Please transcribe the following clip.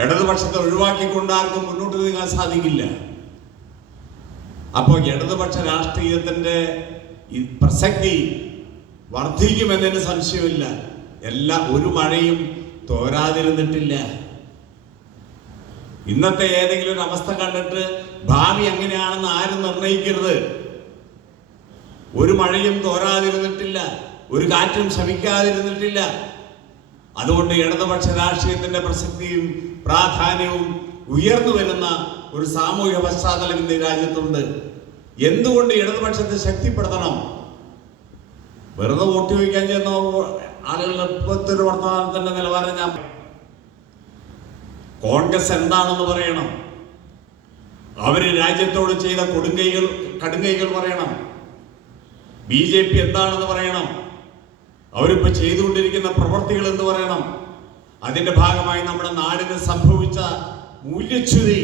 ഇടതുപക്ഷത്തെ ഒഴിവാക്കിക്കൊണ്ട് ആർക്കും മുന്നോട്ട് നീങ്ങാൻ സാധിക്കില്ല. അപ്പോൾ ഇടതുപക്ഷ രാഷ്ട്രീയത്തിന്റെ പ്രസക്തി വർദ്ധിക്കുമെന്നതിന് സംശയമില്ല. ഒരു മഴയും തോരാതിരുന്നിട്ടില്ല. ഇന്നത്തെ ഏതെങ്കിലും ഒരു അവസ്ഥ കണ്ടിട്ട് ഭാവി എങ്ങനെയാണെന്ന് ആരും നിർണയിക്കരുത്. ഒരു മഴയും തോരാതിരുന്നിട്ടില്ല, ഒരു കാറ്റും ശമിക്കാതിരുന്നിട്ടില്ല. അതുകൊണ്ട് ഇടതുപക്ഷ രാഷ്ട്രീയത്തിന്റെ പ്രസക്തിയും പ്രാധാന്യവും ഉയർന്നു വരുന്ന ഒരു സാമൂഹിക പശ്ചാത്തലം ഇന്ന് രാജ്യത്തുണ്ട്. എന്തുകൊണ്ട് ഇടതുപക്ഷത്തെ ശക്തിപ്പെടുത്തണം? വെറുതെ വോട്ട് ചോദിക്കാൻ ചെയ്യുന്ന ആളുകളുടെ ഇപ്പോഴത്തെ ഒരു വർത്തമാനത്തിന്റെ നിലവാരം ഞാൻ കോൺഗ്രസ് എന്താണെന്ന് പറയണം. അവര് രാജ്യത്തോട് ചെയ്ത കടുങ്കൈകൾ പറയണം. BJP എന്താണെന്ന് പറയണം. അവരിപ്പോ ചെയ്തുകൊണ്ടിരിക്കുന്ന പ്രവർത്തികൾ എന്ന് പറയണം. അതിന്റെ ഭാഗമായി നമ്മുടെ നാടിന് സംഭവിച്ച മൂല്യച്യുതി